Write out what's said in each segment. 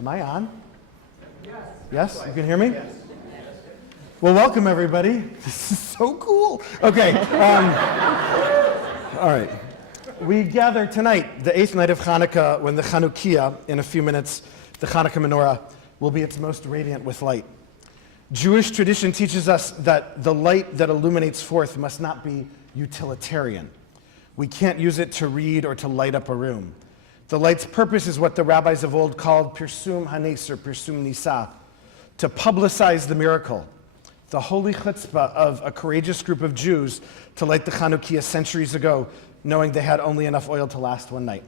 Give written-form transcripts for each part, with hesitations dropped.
Am I on? Yes, you can hear me? Well, welcome everybody. This is so cool. Okay, all right. We gather tonight, the 8th night of Hanukkah, when the Chanukiah, in a few minutes, the Hanukkah menorah, will be its most radiant with light. Jewish tradition teaches us that the light that illuminates forth must not be utilitarian. We can't use it to read or to light up a room. The light's purpose is what the rabbis of old called pirsum hanes, or pirsum nisa, to publicize the miracle. The holy chutzpah of a courageous group of Jews to light the Chanukiah centuries ago, knowing they had only enough oil to last one night.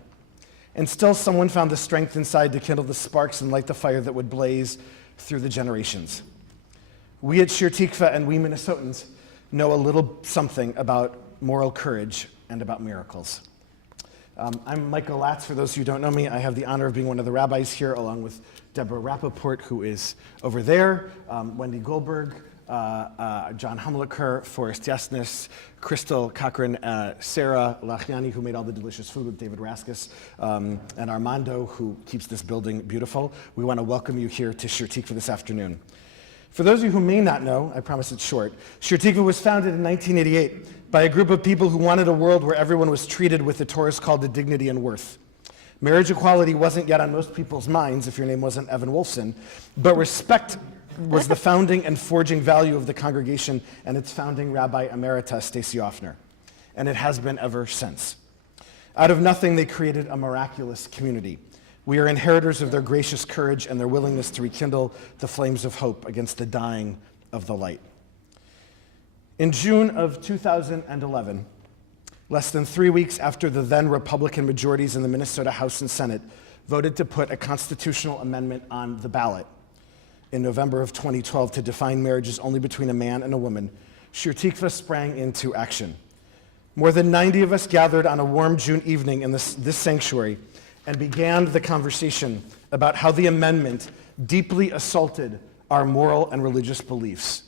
And still someone found the strength inside to kindle the sparks and light the fire that would blaze through the generations. We at Shir Tikvah and we Minnesotans know a little something about moral courage and about miracles. I'm Michael Latz. For those who don't know me, I have the honor of being one of the rabbis here, along with Deborah Rappaport, who is over there, Wendy Goldberg, John Humliker, Forrest Yesnes, Crystal Cochran, Sarah Lachiani, who made all the delicious food with David Raskus, and Armando, who keeps this building beautiful. We want to welcome you here to Shir Tikvah this afternoon. For those of you who may not know, I promise it's short, Shir Tikvah was founded in 1988 by a group of people who wanted a world where everyone was treated with the Torah's call to dignity and worth. Marriage equality wasn't yet on most people's minds, if your name wasn't Evan Wolfson, but respect was the founding and forging value of the congregation and its founding Rabbi Emerita, Stacy Offner. And it has been ever since. Out of nothing, they created a miraculous community. We are inheritors of their gracious courage and their willingness to rekindle the flames of hope against the dying of the light. In June of 2011, less than 3 weeks after the then Republican majorities in the Minnesota House and Senate voted to put a constitutional amendment on the ballot in November of 2012 to define marriages only between a man and a woman, Shir Tikvah sprang into action. More than 90 of us gathered on a warm June evening in this sanctuary and began the conversation about how the amendment deeply assaulted our moral and religious beliefs,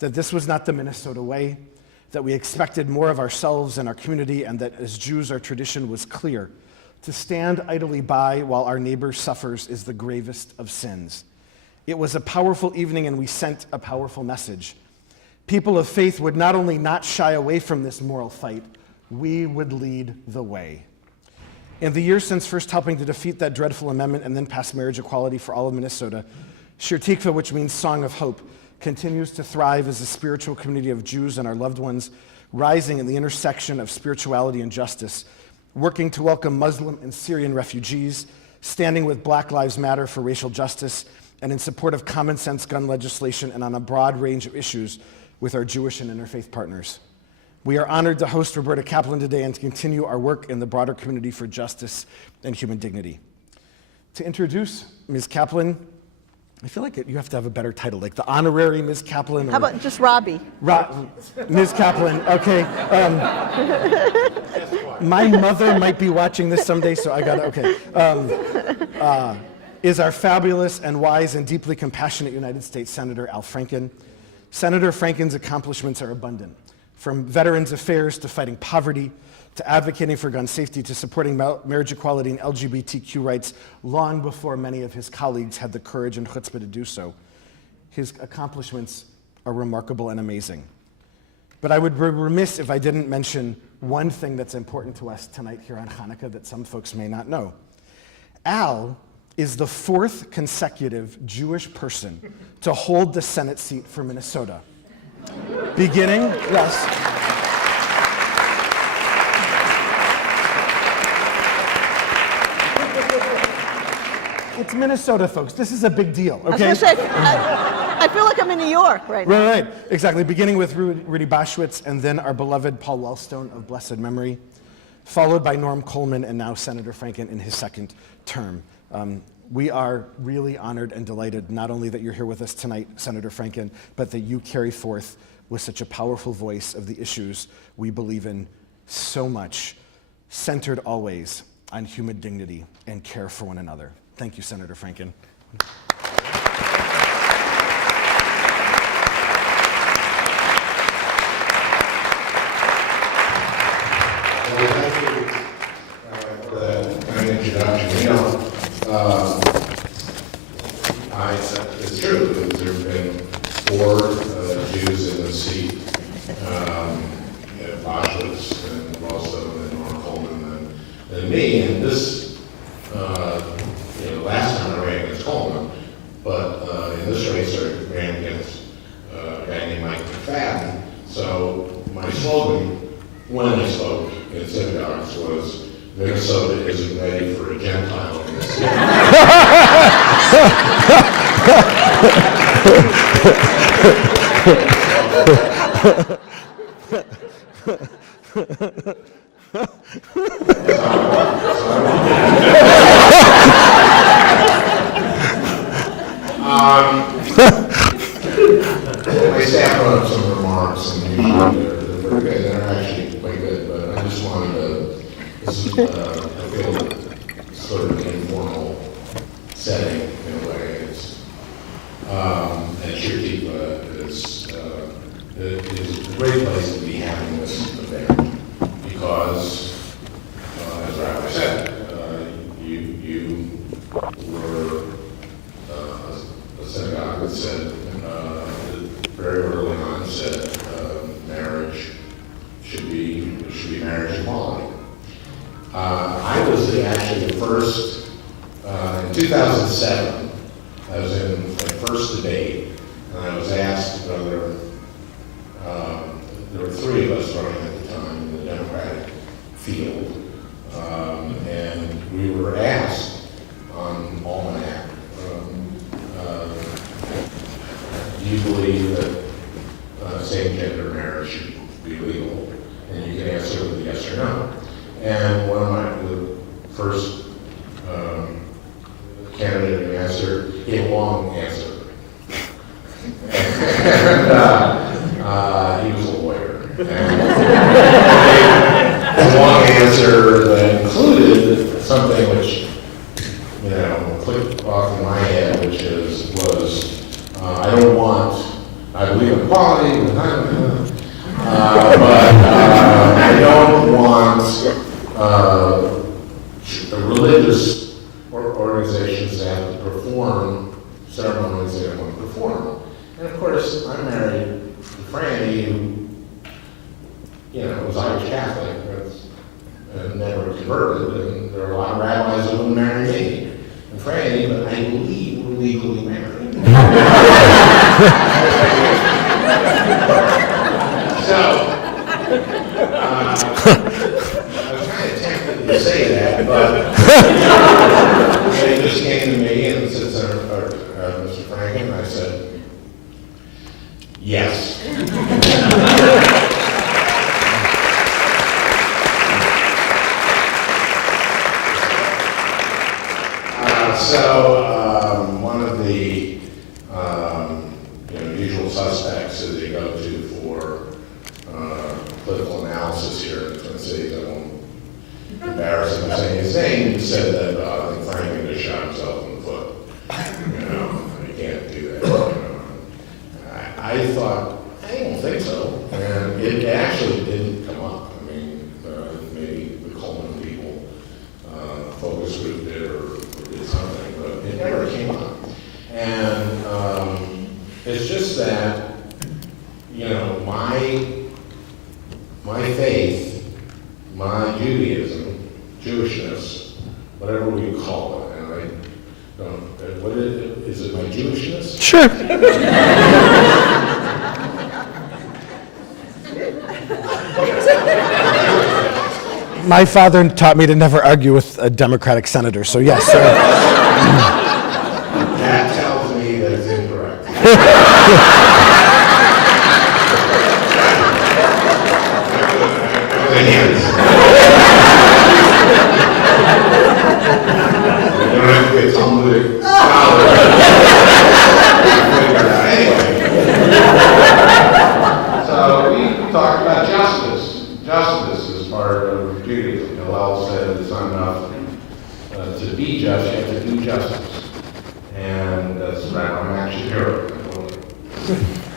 that this was not the Minnesota way, that we expected more of ourselves and our community, and that as Jews our tradition was clear. To stand idly by while our neighbor suffers is the gravest of sins. It was a powerful evening and we sent a powerful message. People of faith would not only not shy away from this moral fight, we would lead the way. In the years since first helping to defeat that dreadful amendment and then pass marriage equality for all of Minnesota, Shir Tikvah, which means Song of Hope, continues to thrive as a spiritual community of Jews and our loved ones, rising in the intersection of spirituality and justice, working to welcome Muslim and Syrian refugees, standing with Black Lives Matter for racial justice, and in support of common sense gun legislation and on a broad range of issues with our Jewish and interfaith partners. We are honored to host Roberta Kaplan today and to continue our work in the broader community for justice and human dignity. To introduce Ms. Kaplan, I feel like you have to have a better title, like the honorary Ms. Kaplan. How about just Robbie? Ms. Kaplan, okay. My mother might be watching this someday, so I gotta, okay. Is our fabulous and wise and deeply compassionate United States Senator Al Franken. Senator Franken's accomplishments are abundant, from Veterans Affairs to fighting poverty, to advocating for gun safety, to supporting marriage equality and LGBTQ rights long before many of his colleagues had the courage and chutzpah to do so. His accomplishments are remarkable and amazing. But I would be remiss if I didn't mention one thing that's important to us tonight here on Hanukkah that some folks may not know. Al is the 4th consecutive Jewish person to hold the Senate seat for Minnesota. Beginning, yes. It's Minnesota, folks. This is a big deal, okay? I was going to say, I feel like I'm in New York right now. Right, exactly. Beginning with Rudy Boschwitz and then our beloved Paul Wellstone of blessed memory, followed by Norm Coleman and now Senator Franken in his 2nd term. We are really honored and delighted not only that you're here with us tonight, Senator Franken, but that you carry forth with such a powerful voice of the issues we believe in so much, centered always on human dignity and care for one another. Thank you, Senator Franken. Well, thank you for that introduction. You know, it's true, there have been 4 Jews in the seat, Auschwitz and also and Norm Coleman and me, and this, last time I ran against Coleman, but in this race I ran against a guy named Mike McFadden. So my slogan when I spoke in synagogues was, Minnesota isn't ready for a Gentile in this city. My staff wrote up some remarks, and usually they're very good. They're actually quite good, but I just wanted to, this is, I feel sort of an informal setting in a way. It's, and Shir Tikvah is a great place to be having this event because, as Rabbi said, you were a synagogue that said, very early on said marriage should be marriage equality. I was actually the first, in 2007, I was in my first debate, and I was asked whether, there were 3 of us running at the time in the Democratic field, and we were asked on Almanac, do you believe that same-gender marriage should be legal? And you can answer with yes or no. And one of the first candidate who answered, he had a long answer. And he was a lawyer. And a long answer that included something which, clicked off in my head, which was, I believe in equality, but I don't want religious organizations to have to perform ceremonies they don't want to perform. And of course, I'm married to Franny, who, was Irish Catholic, and never converted, and there are a lot of rabbis who wouldn't marry me and Franny, but I believe we're legally married. So, I was kind of tempted to say that, but they just came to me and said, Mr. Frank, and I said, yes. One of the usual suspects that they go to for political analysis here in the Twin Cities, I won't embarrass him by saying his name, said that I think Franklin just shot himself in the foot. You can't do that. I thought, I don't think so. And it actually didn't come up. I mean, maybe the Coleman people, focus group did or did something, but it never came up. And it's just that, my faith, my Judaism, Jewishness, whatever we call it, and I don't, what is it my Jewishness? Sure. My father taught me to never argue with a Democratic senator, so yes. That tells me that it's incorrect.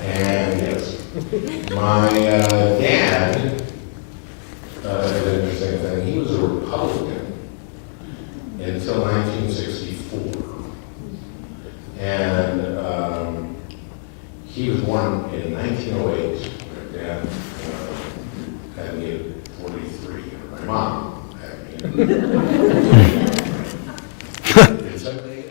And yes, my dad did an interesting thing. He was a Republican until 1964. And he was born in 1908. My dad had me at 43. My mom had me. Is that right?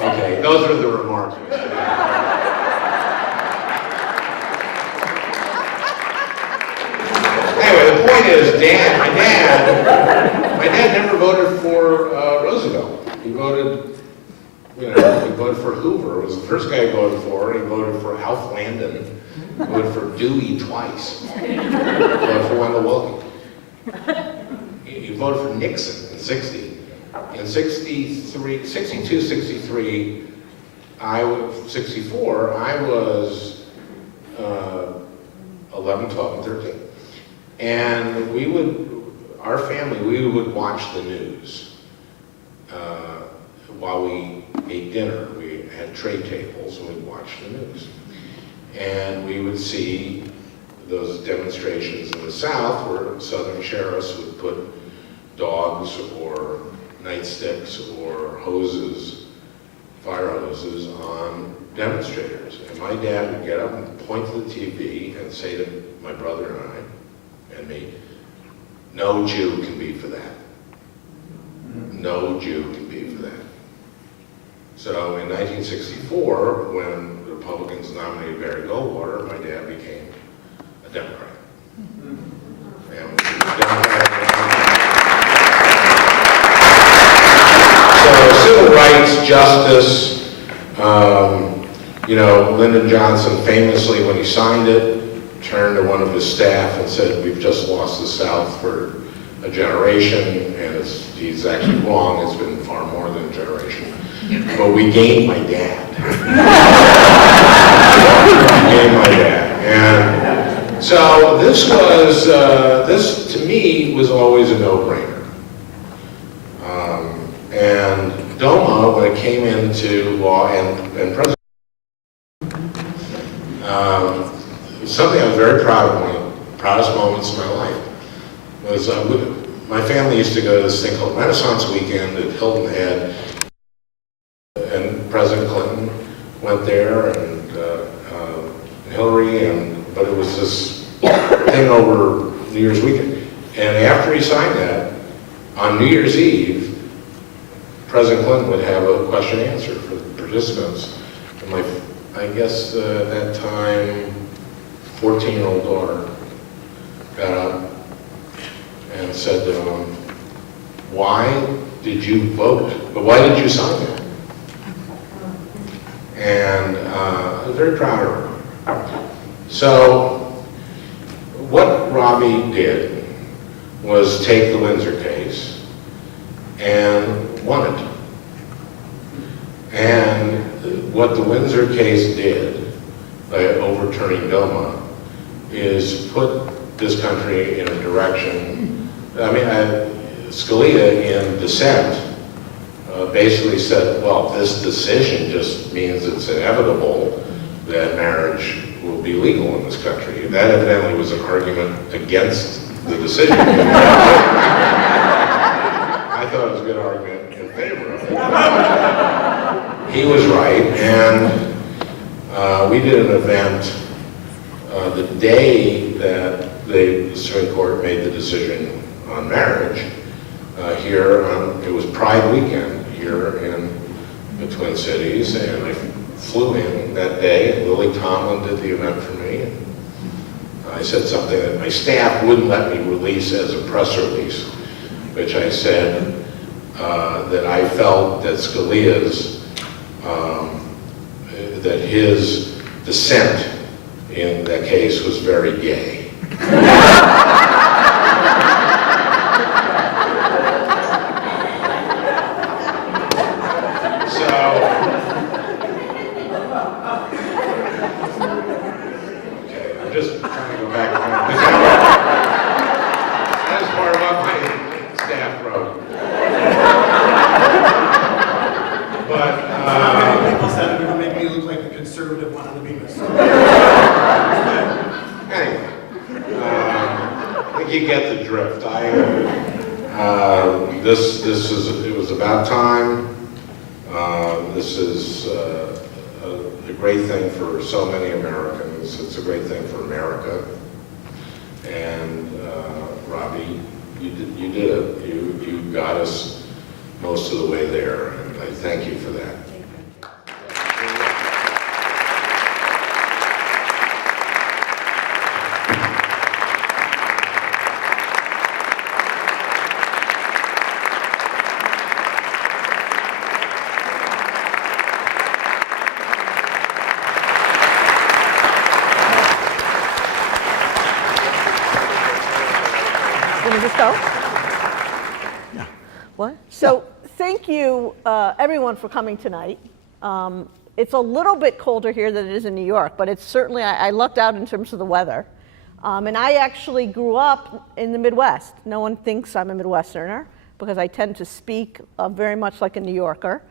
Okay, those are the remarks. Anyway, the point is, my dad never voted for Roosevelt. He voted, he voted for Hoover. It was the first guy he voted for. He voted for Alf Landon. He voted for Dewey twice. He voted for Wendell Willkie. He voted for Nixon in 60. In 63, 62, 63, 64, I was 11, 12, and 13. And our family, we would watch the news while we ate dinner. We had tray tables and we'd watch the news. And we would see those demonstrations in the South where Southern sheriffs would put dogs or nightsticks or hoses, fire hoses on demonstrators. And my dad would get up and point to the TV and say to my brother and I and me, "No Jew can be for that. No Jew can be for that." So in 1964, when the Republicans nominated Barry Goldwater, my dad became a Democrat. And when he was a Democrat, so civil rights, justice, Lyndon Johnson famously, when he signed it, turned to one of his staff and said, "We've just lost the South for a generation," and he's actually wrong. It's been far more than a generation. But we gained my dad. We gained my dad. And so this to me was always a no-brainer. And DOMA, when it came into law, and President, something I was very proud of. One of the proudest moments of my life was my family used to go to this thing called Renaissance Weekend at Hilton Head, and President Clinton went there, and Hillary, but it was this thing over New Year's weekend. And after he signed that, on New Year's Eve, President Clinton would have a question and answer for the participants. And I guess at that time, 14-year-old daughter got up and said to him, "Why did you vote? But why did you sign it?" And I was very proud of her. So what Robbie did was take the Windsor case and won it. And what the Windsor case did by overturning DOMA is put this country in a direction. Scalia in dissent basically said, well, this decision just means it's inevitable that marriage will be legal in this country. That evidently was an argument against the decision. I thought it was a good argument in favor of it. He was right, and we did an event the day that the Supreme Court made the decision on marriage it was Pride weekend here in the Twin Cities, and I flew in that day, and Lily Tomlin did the event for me. And I said something that my staff wouldn't let me release as a press release, which I said that I felt that Scalia's, that his dissent in that case was very gay. Just trying to go back. That is part of what my staff wrote. But People said it would make me look like the conservative one on the Bemis. anyway, you get the drift. It was about time. This is a great thing for so many Americans. It's a great thing for America. And Robbie, you did it. You got us most of the way there, and I thank you for that. Can we just go? Yeah. What? So thank you, everyone, for coming tonight. It's a little bit colder here than it is in New York, but it's certainly, I lucked out in terms of the weather. And I actually grew up in the Midwest. No one thinks I'm a Midwesterner because I tend to speak very much like a New Yorker.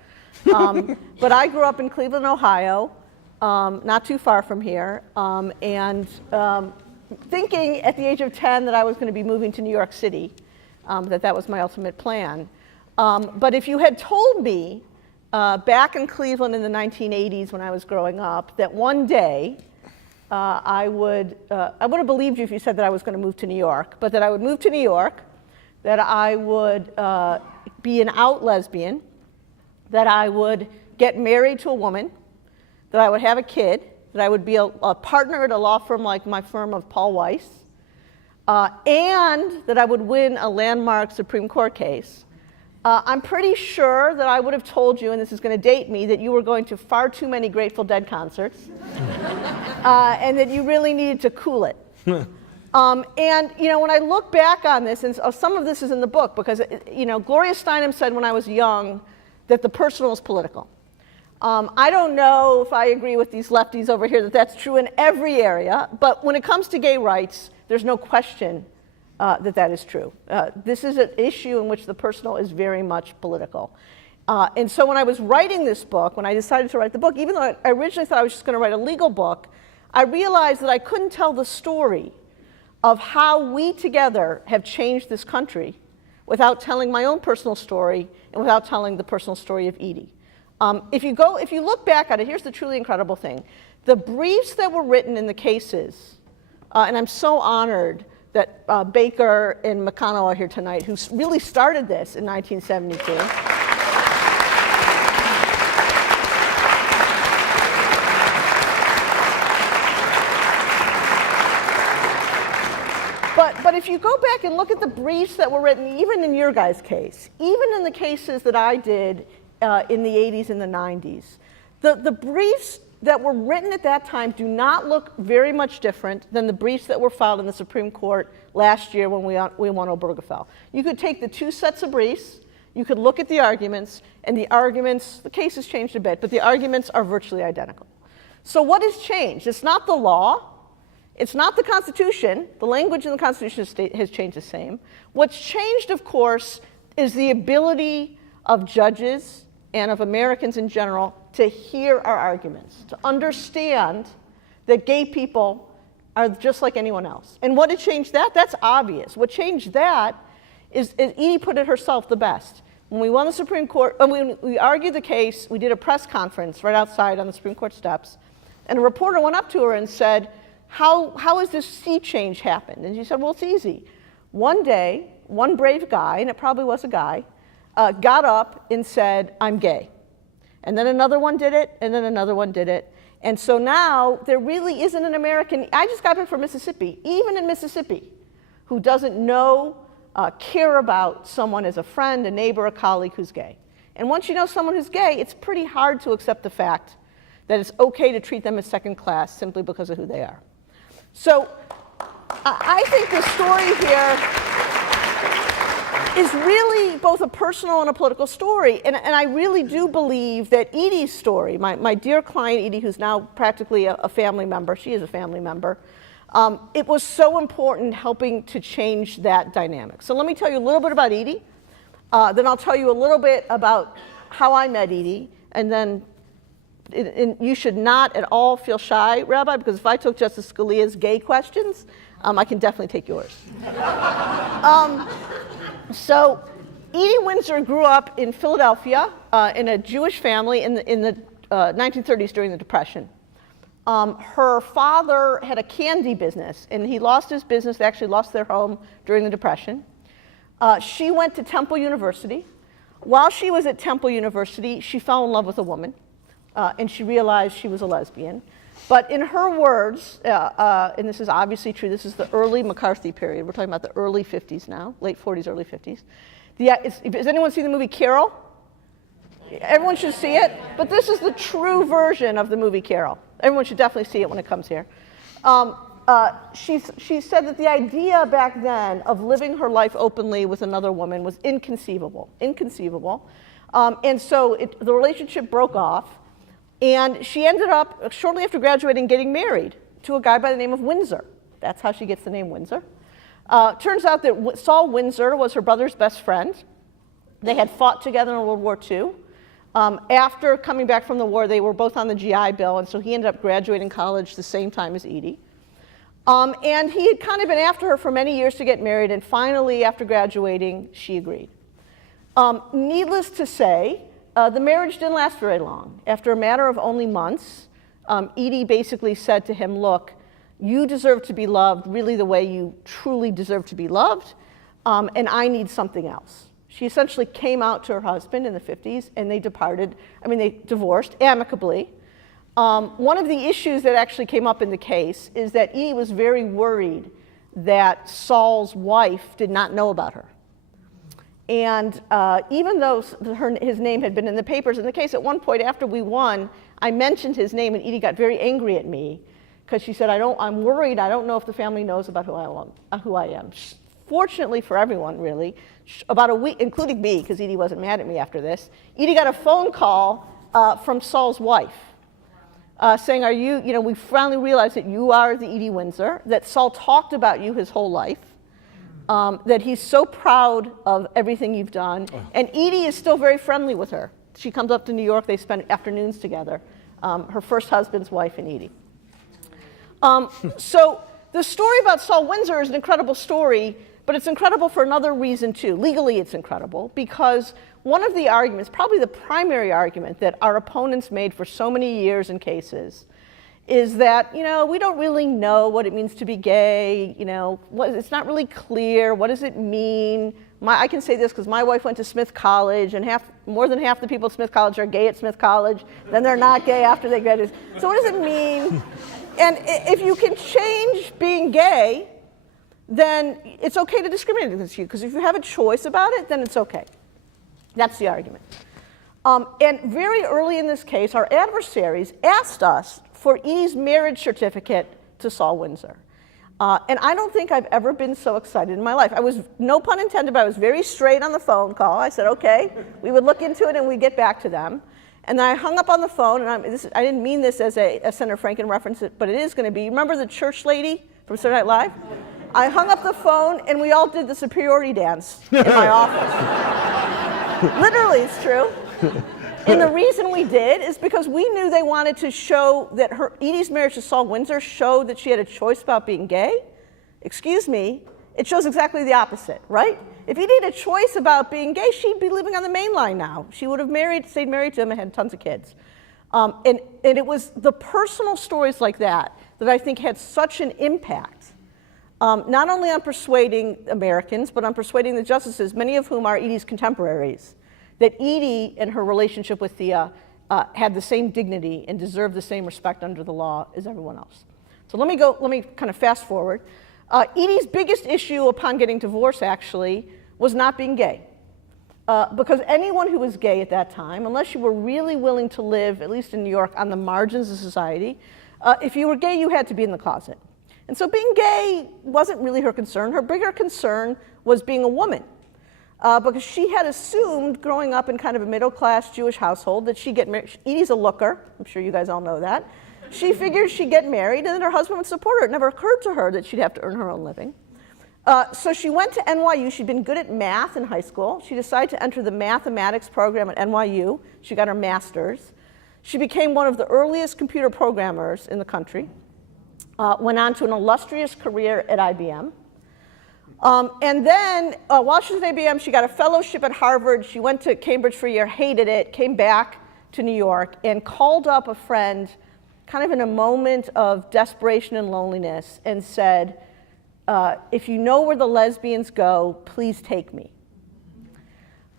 But I grew up in Cleveland, Ohio, not too far from here, and thinking at the age of 10 that I was going to be moving to New York City, that was my ultimate plan. But if you had told me back in Cleveland in the 1980s when I was growing up that one day I would have believed you if you said that I was going to move to New York, but that I would move to New York, that I would be an out lesbian, that I would get married to a woman, that I would have a kid, that I would be a partner at a law firm like my firm of Paul Weiss, and that I would win a landmark Supreme Court case. I'm pretty sure that I would have told you, and this is going to date me, that you were going to far too many Grateful Dead concerts, and that you really needed to cool it. And when I look back on this, and some of this is in the book, because Gloria Steinem said when I was young that the personal is political. I don't know if I agree with these lefties over here that that's true in every area, but when it comes to gay rights, there's no question that is true. This is an issue in which the personal is very much political. And so when I was writing this book, when I decided to write the book, even though I originally thought I was just going to write a legal book, I realized that I couldn't tell the story of how we together have changed this country without telling my own personal story and without telling the personal story of Edie. If you look back at it, here's the truly incredible thing. The briefs that were written in the cases, and I'm so honored that Baker and McConnell are here tonight, who really started this in 1972. But if you go back and look at the briefs that were written, even in your guys' case, even in the cases that I did in the 80s and the 90s, the briefs that were written at that time do not look very much different than the briefs that were filed in the Supreme Court last year when we won Obergefell. You could take the two sets of briefs, you could look at the arguments, and the case has changed a bit, but the arguments are virtually identical. So what has changed? It's not the law, it's not the Constitution. The language in the Constitution has changed the same. What's changed, of course, is the ability of judges and of Americans in general to hear our arguments, to understand that gay people are just like anyone else. And what had changed that? That's obvious. What changed that is Edie put it herself the best. When we won the Supreme Court, when we argued the case, we did a press conference right outside on the Supreme Court steps, and a reporter went up to her and said, how has this sea change happened? And she said, well, it's easy. One day, one brave guy, and it probably was a guy, got up and said, I'm gay. And then another one did it, and then another one did it. And so now there really isn't an American, I just got back from Mississippi, even in Mississippi, who doesn't care about someone as a friend, a neighbor, a colleague who's gay. And once you know someone who's gay, it's pretty hard to accept the fact that it's okay to treat them as second class simply because of who they are. So I think the story here is really both a personal and a political story. And I really do believe that Edie's story, my dear client Edie, who's now practically a family member, she is a family member, it was so important helping to change that dynamic. So let me tell you a little bit about Edie, then I'll tell you a little bit about how I met Edie, and then you should not at all feel shy, Rabbi, because if I took Justice Scalia's gay questions, I can definitely take yours. So Edie Windsor grew up in Philadelphia in a Jewish family in the 1930s during the Depression. Her father had a candy business, and he lost his business. They actually lost their home during the Depression. She went to Temple University. While she was at Temple University, she fell in love with a woman, and she realized she was a lesbian. But in her words, and this is obviously true, this is the early McCarthy period. We're talking about the early 50s now, late 40s, early 50s. Has anyone seen the movie Carol? Everyone should see it, but this is the true version of the movie Carol. Everyone should definitely see it when it comes here. She said that the idea back then of living her life openly with another woman was inconceivable. And so the relationship broke off, and she ended up, shortly after graduating, getting married to a guy by the name of Windsor. That's how she gets the name Windsor. Turns out that Saul Windsor was her brother's best friend. They had fought together in World War II. After coming back from the war, they were both on the GI Bill, and so he ended up graduating college the same time as Edie. And he had kind of been after her for many years to get married, and finally, after graduating, she agreed. Needless to say, the marriage didn't last very long. After a matter of only months, Edie basically said to him, look, you deserve to be loved really the way you truly deserve to be loved, and I need something else. She essentially came out to her husband in the 50s, and they divorced amicably. One of the issues that actually came up in the case is that Edie was very worried that Saul's wife did not know about her. And even though his name had been in the papers in the case, at one point after we won, I mentioned his name, and Edie got very angry at me because she said, I'm worried, I don't know if the family knows about who I am. Fortunately for everyone, really, about a week, including me, because Edie wasn't mad at me after this, Edie got a phone call from Saul's wife saying, we finally realized that you are the Edie Windsor, that Saul talked about you his whole life, that he's so proud of everything you've done, and Edie is still very friendly with her. She comes up to New York, they spend afternoons together, her first husband's wife and Edie. So the story about Saul Windsor is an incredible story, but it's incredible for another reason too. Legally, it's incredible because one of the arguments, probably the primary argument that our opponents made for so many years in cases is that, we don't really know what it means to be gay, it's not really clear, what does it mean? I can say this because my wife went to Smith College, and more than half the people at Smith College are gay at Smith College, then they're not gay after they graduate. So what does it mean? And if you can change being gay, then it's okay to discriminate against you, because if you have a choice about it, then it's okay. That's the argument. And very early in this case, our adversaries asked us for Edie's marriage certificate to Saul Windsor. And I don't think I've ever been so excited in my life. I was, no pun intended, but I was very straight on the phone call. I said, okay, we would look into it and we'd get back to them. And then I hung up on the phone, and I didn't mean this as a Senator Franken reference, but it is going to be. Remember the church lady from Saturday Night Live? I hung up the phone, and we all did the superiority dance in my office. Literally, it's true. And the reason we did is because we knew they wanted to show that Edie's marriage to Saul Windsor showed that she had a choice about being gay. Excuse me, it shows exactly the opposite, right? If Edie had a choice about being gay, she'd be living on the main line now. She would have stayed married to him and had tons of kids. And it was the personal stories like that I think had such an impact, not only on persuading Americans, but on persuading the justices, many of whom are Edie's contemporaries, that Edie and her relationship with Thea had the same dignity and deserved the same respect under the law as everyone else. So let me kind of fast forward. Edie's biggest issue upon getting divorced, actually, was not being gay. Because anyone who was gay at that time, unless you were really willing to live, at least in New York, on the margins of society, if you were gay, you had to be in the closet. And so being gay wasn't really her concern. Her bigger concern was being a woman. Because she had assumed, growing up in kind of a middle-class Jewish household, that she'd get married. Edie's a looker. I'm sure you guys all know that. She figured she'd get married and then her husband would support her. It never occurred to her that she'd have to earn her own living. So she went to NYU. She'd been good at math in high school. She decided to enter the mathematics program at NYU. She got her master's. She became one of the earliest computer programmers in the country, went on to an illustrious career at IBM. And then, while she was at IBM, she got a fellowship at Harvard. She went to Cambridge for a year, hated it, came back to New York, and called up a friend kind of in a moment of desperation and loneliness and said, if you know where the lesbians go, please take me.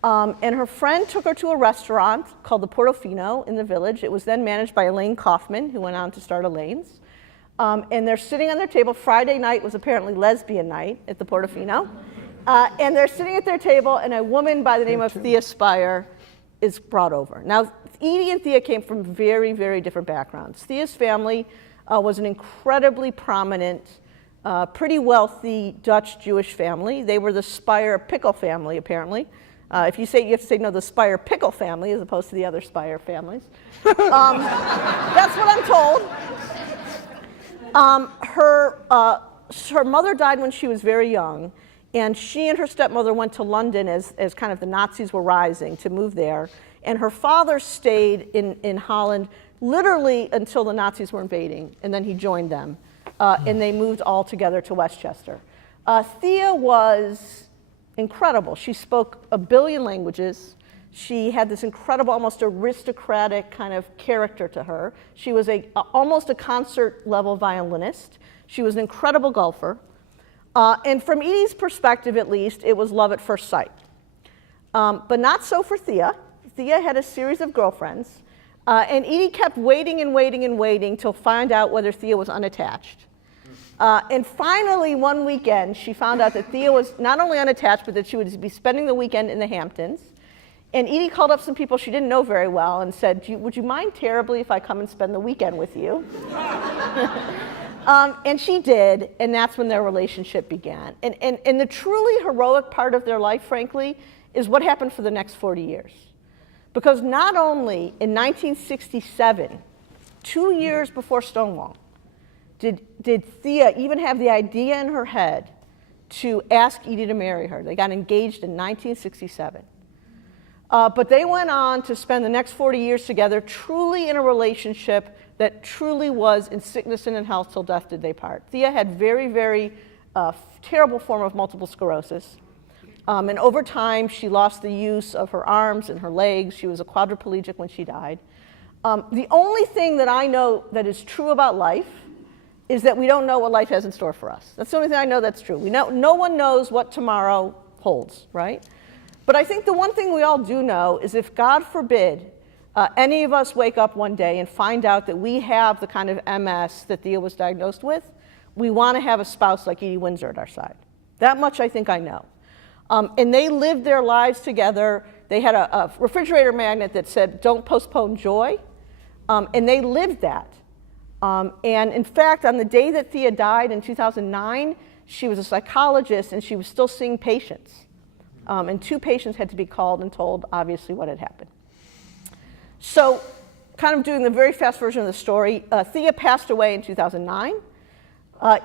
And her friend took her to a restaurant called the Portofino in the Village. It was then managed by Elaine Kaufman, who went on to start Elaine's. And they're sitting on their table. Friday night was apparently lesbian night at the Portofino. And they're sitting at their table, and a woman by the name of Thea Spire is brought over. Now, Edie and Thea came from very, very different backgrounds. Thea's family was an incredibly prominent, pretty wealthy Dutch Jewish family. They were the Spire Pickle family, apparently. If you say, you have to say, no, the Spire Pickle family, as opposed to the other Spire families. That's what I'm told. Her mother died when she was very young, and she and her stepmother went to London as kind of the Nazis were rising to move there. And her father stayed in Holland literally until the Nazis were invading, and then he joined them. And they moved all together to Westchester. Thea was incredible. She spoke a billion languages. She had this incredible, almost aristocratic kind of character to her. She was almost a concert-level violinist. She was an incredible golfer. And from Edie's perspective, at least, it was love at first sight. But not so for Thea. Thea had a series of girlfriends. And Edie kept waiting and waiting and waiting to find out whether Thea was unattached. And finally, one weekend, she found out that Thea was not only unattached, but that she would be spending the weekend in the Hamptons. And Edie called up some people she didn't know very well and said, would you mind terribly if I come and spend the weekend with you? And she did, and that's when their relationship began. And the truly heroic part of their life, frankly, is what happened for the next 40 years. Because not only in 1967, 2 years before Stonewall, did Thea even have the idea in her head to ask Edie to marry her. They got engaged in 1967. But they went on to spend the next 40 years together, truly in a relationship that truly was in sickness and in health till death did they part. Thea had very, very terrible form of multiple sclerosis. And over time, she lost the use of her arms and her legs. She was a quadriplegic when she died. The only thing that I know that is true about life is that we don't know what life has in store for us. That's the only thing I know that's true. No one knows what tomorrow holds, right? But I think the one thing we all do know is if, God forbid, any of us wake up one day and find out that we have the kind of MS that Thea was diagnosed with, we want to have a spouse like Edie Windsor at our side. That much I think I know. And they lived their lives together. They had a refrigerator magnet that said, "Don't postpone joy." And they lived that. And in fact, on the day that Thea died in 2009, she was a psychologist and she was still seeing patients. And 2 patients had to be called and told, obviously, what had happened. So, kind of doing the very fast version of the story, Thea passed away in 2009.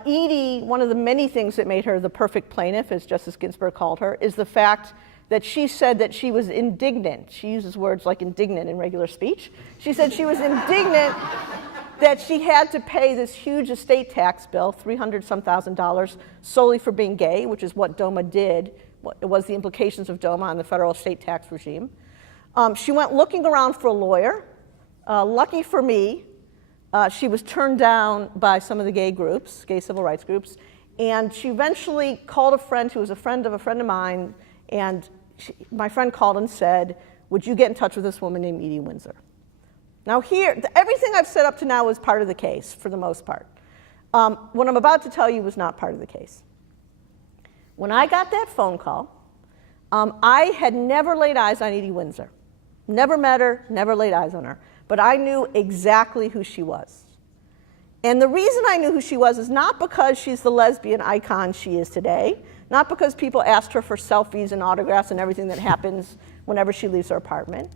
Edie, one of the many things that made her the perfect plaintiff, as Justice Ginsburg called her, is the fact that she said that she was indignant. She uses words like indignant in regular speech. She said she was indignant that she had to pay this huge estate tax bill, $300-some thousand, solely for being gay, which is what DOMA did. It was the implications of DOMA on the federal estate tax regime. She went looking around for a lawyer. Lucky for me, she was turned down by some of the gay groups, gay civil rights groups, and she eventually called a friend who was a friend of mine, and my friend called and said, "Would you get in touch with this woman named Edie Windsor?" Now here, everything I've set up to now is part of the case, for the most part. What I'm about to tell you was not part of the case. When I got that phone call, I had never laid eyes on Edie Windsor. Never met her, never laid eyes on her. But I knew exactly who she was. And the reason I knew who she was is not because she's the lesbian icon she is today, not because people asked her for selfies and autographs and everything that happens whenever she leaves her apartment,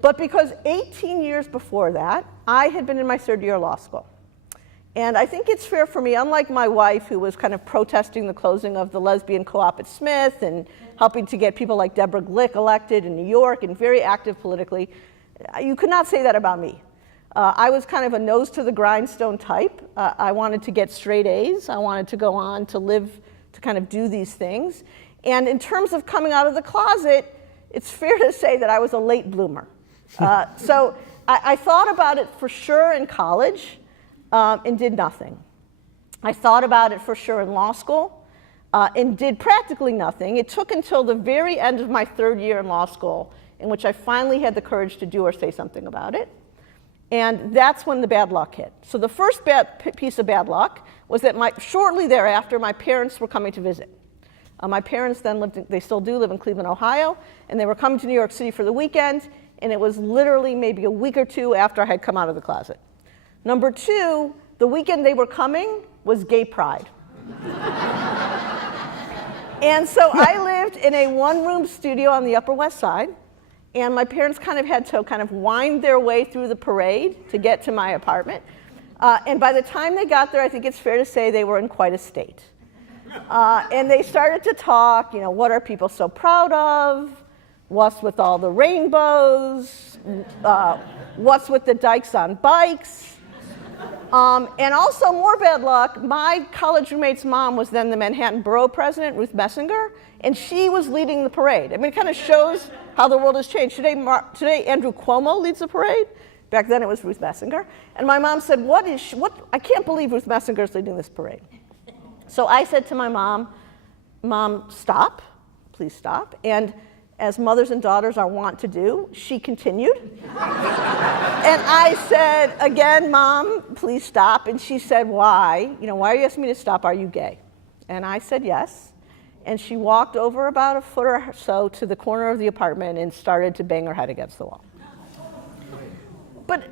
but because 18 years before that, I had been in my 3rd year of law school. And I think it's fair for me, unlike my wife, who was kind of protesting the closing of the lesbian co-op at Smith and helping to get people like Deborah Glick elected in New York and very active politically, You could not say that about me. I was kind of a nose to the grindstone type. I wanted to get straight A's. I wanted to go on to live, to kind of do these things. And in terms of coming out of the closet, it's fair to say that I was a late bloomer. So I thought about it for sure in college and did nothing. I thought about it for sure in law school and did practically nothing. It took until the very end of my third year in law school in which I finally had the courage to do or say something about it. And that's when the bad luck hit. So the first piece of bad luck was that shortly thereafter, my parents were coming to visit. My parents then they still do live in Cleveland, Ohio, and they were coming to New York City for the weekend, and it was literally maybe a week or two after I had come out of the closet. Number two, the weekend they were coming was gay pride. And so I lived in a one-room studio on the Upper West Side, and my parents kind of had to kind of wind their way through the parade to get to my apartment. And by the time they got there, I think it's fair to say they were in quite a state. And they started to talk, what are people so proud of? What's with all the rainbows? What's with the dykes on bikes? And also, more bad luck, my college roommate's mom was then the Manhattan Borough president, Ruth Messinger, and she was leading the parade. I mean, it kind of shows how the world has changed. Today Andrew Cuomo leads the parade. Back then it was Ruth Messinger. And my mom said, I can't believe Ruth Messinger is leading this parade. So I said to my mom, Mom, stop, please stop. And as mothers and daughters are wont to do, she continued. And I said, again, Mom, please stop. And she said, why? Why are you asking me to stop? Are you gay? And I said, yes. And she walked over about a foot or so to the corner of the apartment and started to bang her head against the wall. But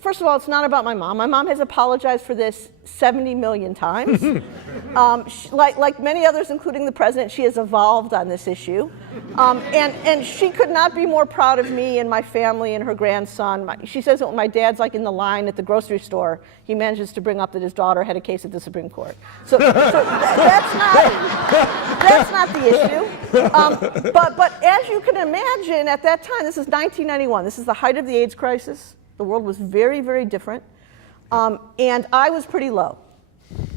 first of all, it's not about my mom. My mom has apologized for this 70 million times. Like many others, including the president, she has evolved on this issue. And she could not be more proud of me and my family and her grandson. She says that when my dad's in the line at the grocery store, he manages to bring up that his daughter had a case at the Supreme Court. So that's not the issue. But as you can imagine, at that time, this is 1991. This is the height of the AIDS crisis. The world was very, very different. And I was pretty low.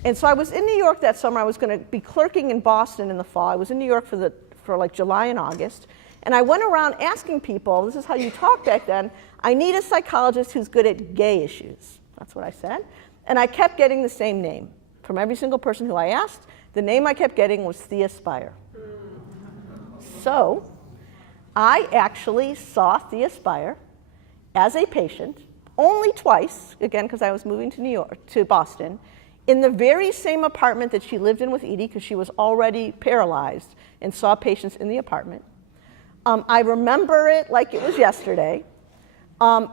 And so I was in New York that summer. I was going to be clerking in Boston in the fall. I was in New York for July and August. And I went around asking people, this is how you talk back then, I need a psychologist who's good at gay issues. That's what I said. And I kept getting the same name. From every single person who I asked, the name I kept getting was Thea Spire. So I actually saw Thea Spire as a patient only twice, again, because I was moving to Boston, in the very same apartment that she lived in with Edie, because she was already paralyzed and saw patients in the apartment. I remember it like it was yesterday.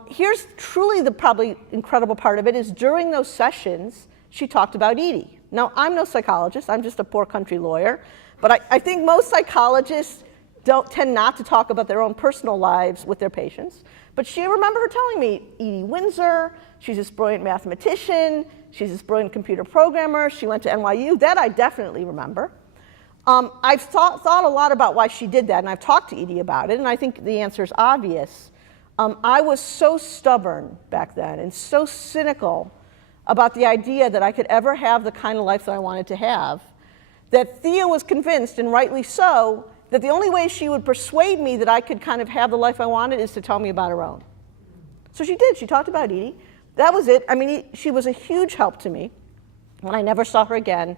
Here's truly the probably incredible part of it is during those sessions, she talked about Edie. Now, I'm no psychologist. I'm just a poor country lawyer. But I think most psychologists tend not to talk about their own personal lives with their patients. But I remember her telling me, Edie Windsor, she's this brilliant mathematician, she's this brilliant computer programmer, she went to NYU. That I definitely remember. I've thought a lot about why she did that, and I've talked to Edie about it, and I think the answer is obvious. I was so stubborn back then and so cynical about the idea that I could ever have the kind of life that I wanted to have, that Thea was convinced, and rightly so, that the only way she would persuade me that I could kind of have the life I wanted is to tell me about her own. So she did. She talked about Edie. That was it. I mean, she was a huge help to me. When I never saw her again,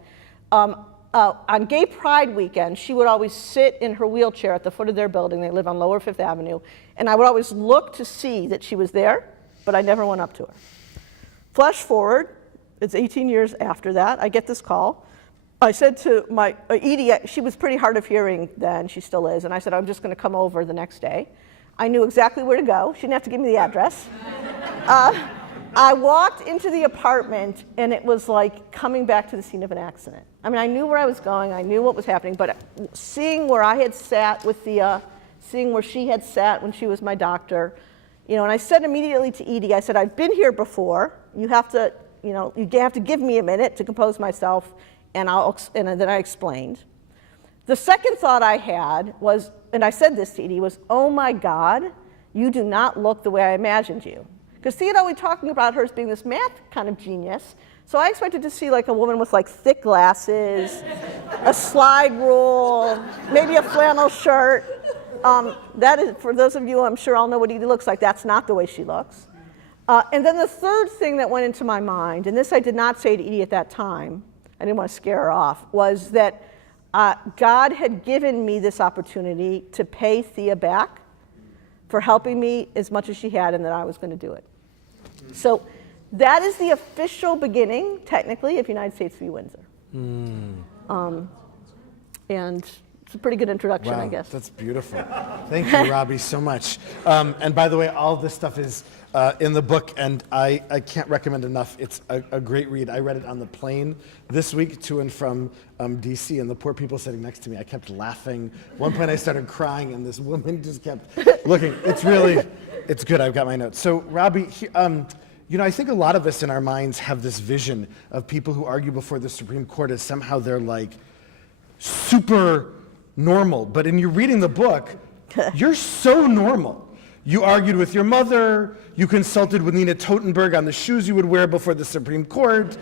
on Gay Pride weekend, she would always sit in her wheelchair at the foot of their building. They live on Lower Fifth Avenue. And I would always look to see that she was there, but I never went up to her. Flash forward, it's 18 years after that, I get this call. I said to Edie, she was pretty hard of hearing then, she still is, and I said, I'm just going to come over the next day. I knew exactly where to go. She didn't have to give me the address. I walked into the apartment, and it was like coming back to the scene of an accident. I mean, I knew where I was going. I knew what was happening, but seeing where I had sat with Thea, seeing where she had sat when she was my doctor, and I said immediately to Edie, I said, I've been here before. You have to give me a minute to compose myself, and then I explained. The second thought I had was, and I said this to Edie, was, oh my God, you do not look the way I imagined you. Because Theodore was talking about her as being this math kind of genius. So I expected to see like a woman with like thick glasses, a slide rule, maybe a flannel shirt. That is, for those of you I'm sure all know what Edie looks like, that's not the way she looks. And then the third thing that went into my mind, and this I did not say to Edie at that time, I didn't want to scare her off, was that God had given me this opportunity to pay Thea back for helping me as much as she had, and that I was going to do it. So that is the official beginning, technically, of United States v. Windsor. And it's a pretty good introduction, I guess. That's beautiful. Thank you, Robbie, so much. And by the way, all this stuff is in the book, and I can't recommend enough. It's a great read. I read it on the plane this week to and from DC, and the poor people sitting next to me, I kept laughing. At one point I started crying, and this woman just kept looking. It's good. I've got my notes. So, Robbie, I think a lot of us in our minds have this vision of people who argue before the Supreme Court as somehow they're like super normal. But in you reading the book, you're so normal. You argued with your mother. You consulted with Nina Totenberg on the shoes you would wear before the Supreme Court.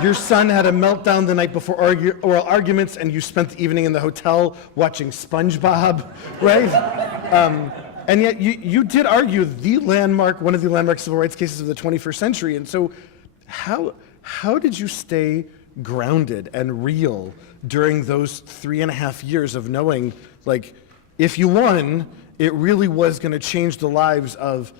Your son had a meltdown the night before oral arguments, and you spent the evening in the hotel watching SpongeBob, right? And yet you did argue one of the landmark civil rights cases of the 21st century. And so how did you stay grounded and real during those 3.5 years of knowing, like, if you won, it really was going to change the lives of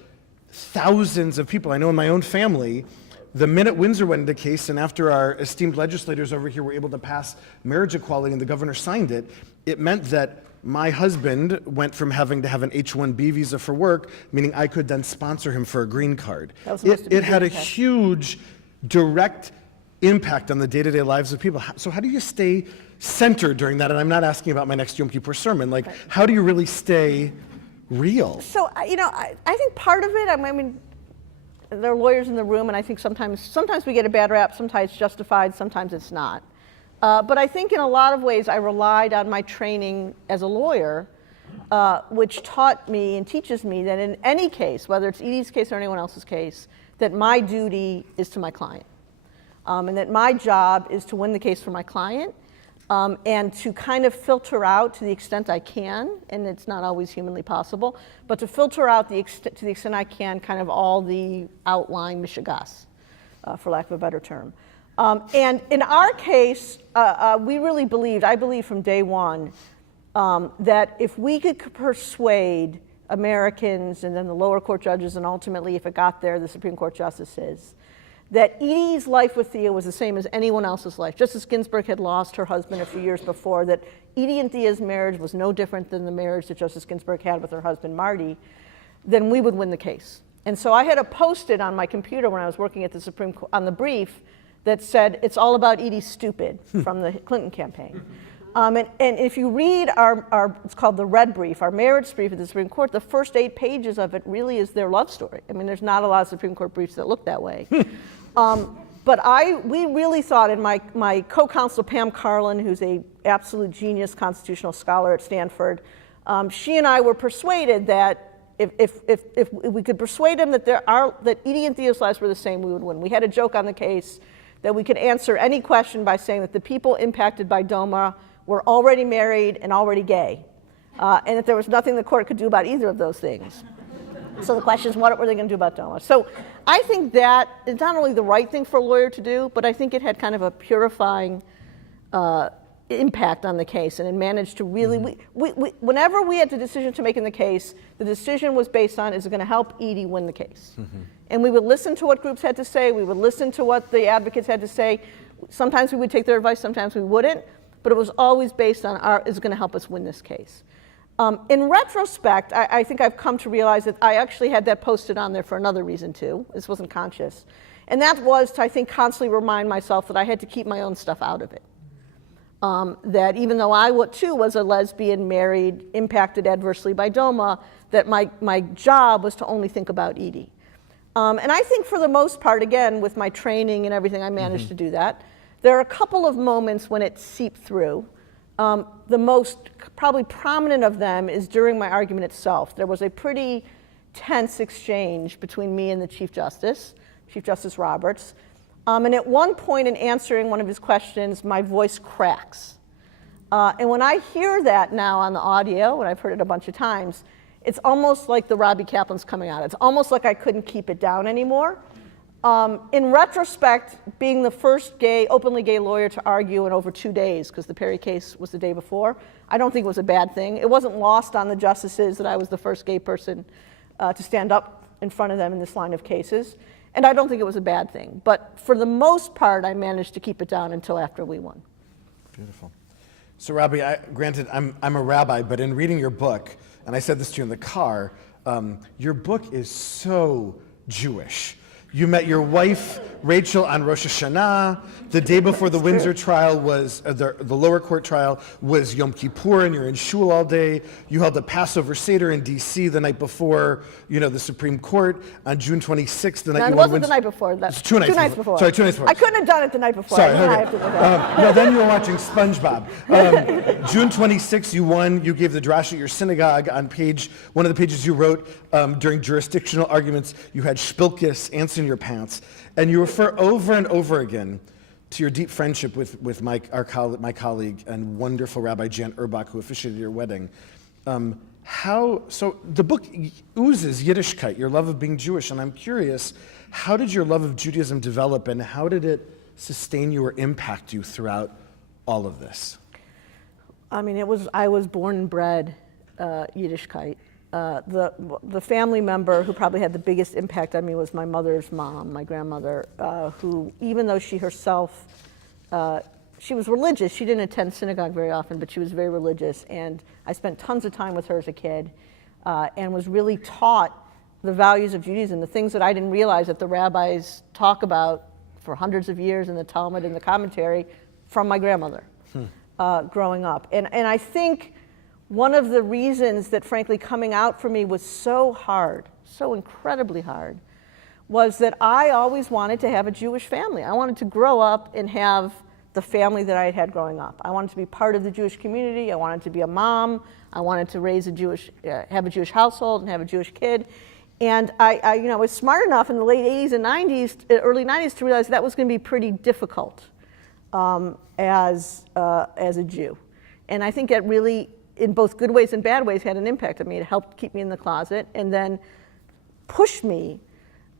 thousands of people? I know in my own family, the minute Windsor went into case, and after our esteemed legislators over here were able to pass marriage equality and the governor signed it, it meant that my husband went from having to have an H-1B visa for work, meaning I could then sponsor him for a green card. It had a huge direct impact on the day-to-day lives of people. So how do you stay centered during that? And I'm not asking about my next Yom Kippur sermon. Like, how do you really stay real? So, I think part of it, I mean, there are lawyers in the room, and I think sometimes we get a bad rap, sometimes it's justified, sometimes it's not. But I think in a lot of ways I relied on my training as a lawyer, which taught me and teaches me that in any case, whether it's Edie's case or anyone else's case, that my duty is to my client. And that my job is to win the case for my client, and to kind of filter out to the extent I can, and it's not always humanly possible, but to filter out to the extent I can kind of all the outlying mishigas, for lack of a better term. And in our case, we really believed, I believe from day one, that if we could persuade Americans and then the lower court judges, and ultimately, if it got there, the Supreme Court justices, that Edie's life with Thea was the same as anyone else's life. Justice Ginsburg had lost her husband a few years before, that Edie and Thea's marriage was no different than the marriage that Justice Ginsburg had with her husband Marty, then we would win the case. And so I had a post-it on my computer when I was working at the Supreme Court, on the brief, that said, "It's all about Edie stupid," from the Clinton campaign. And if you read our, it's called the Red Brief, our marriage brief at the Supreme Court, the first 8 pages of it really is their love story. I mean, there's not a lot of Supreme Court briefs that look that way. But we really thought, and my co-counsel Pam Carlin, who's a absolute genius constitutional scholar at Stanford, she and I were persuaded that if we could persuade him that Edie and Thea's lives were the same, we would win. We had a joke on the case that we could answer any question by saying that the people impacted by DOMA were already married and already gay, and that there was nothing the court could do about either of those things. So the question is, what were they going to do about DOMA? So I think that it's not only the right thing for a lawyer to do, but I think it had kind of a purifying impact on the case, and it managed to really, whenever we had the decision to make in the case, the decision was based on, is it going to help Edie win the case? And we would listen to what groups had to say, we would listen to what the advocates had to say. Sometimes we would take their advice, sometimes we wouldn't, but it was always based on, is it going to help us win this case? In retrospect, I think I've come to realize that I actually had that posted on there for another reason too. This wasn't conscious. And that was to, I think, constantly remind myself that I had to keep my own stuff out of it. That even though I too was a lesbian, married, impacted adversely by DOMA, that my job was to only think about Edie. And I think for the most part, again, with my training and everything, I managed to do that. There are a couple of moments when it seeped through. The most probably prominent of them is during my argument itself. There was a pretty tense exchange between me and the Chief Justice Roberts. And at one point in answering one of his questions, my voice cracks. And when I hear that now on the audio, and I've heard it a bunch of times, it's almost like the Robbie Kaplan's coming out. It's almost like I couldn't keep it down anymore. In retrospect, being the first openly gay lawyer to argue in over 2 days, because the Perry case was the day before, I don't think it was a bad thing. It wasn't lost on the justices that I was the first gay person to stand up in front of them in this line of cases. And I don't think it was a bad thing. But for the most part, I managed to keep it down until after we won. Beautiful. So Robbie, granted, I'm a rabbi, but in reading your book, and I said this to you in the car, your book is so Jewish. You met your wife, Rachel, on Rosh Hashanah. The day before the Windsor trial was, the lower court trial was Yom Kippur, and you're in shul all day. You held a Passover Seder in D.C. the night before, the Supreme Court on June 26th. The night No, it wasn't the night before. That's two nights before. Sorry, 2 nights before. I couldn't have done it the night before. Sorry, I okay. have to look at it. No, then you were watching SpongeBob. June 26th, you won. You gave the drash at your synagogue on one of the pages you wrote during jurisdictional arguments. You had Spilkis, ants in your pants, and you refer over and over again to your deep friendship with my colleague and wonderful Rabbi Jan Urbach, who officiated your wedding. So the book oozes Yiddishkeit, your love of being Jewish, and I'm curious, how did your love of Judaism develop, and how did it sustain you or impact you throughout all of this? I mean, I was born and bred Yiddishkeit. The family member who probably had the biggest impact on me was my mother's mom, my grandmother, who, even though she herself, she was religious, she didn't attend synagogue very often, but she was very religious, and I spent tons of time with her as a kid, and was really taught the values of Judaism, the things that I didn't realize that the rabbis talk about for hundreds of years in the Talmud and the commentary from my grandmother growing up. And I think one of the reasons that, frankly, coming out for me was so hard, so incredibly hard, was that I always wanted to have a Jewish family. I wanted to grow up and have the family that I had had growing up. I wanted to be part of the Jewish community. I wanted to be a mom. I wanted to raise have a Jewish household and have a Jewish kid. And I was smart enough in the late 80s and 90s, early 90s, to realize that was going to be pretty difficult as a Jew. And I think it really, in both good ways and bad ways, had an impact on me. It helped keep me in the closet and then pushed me,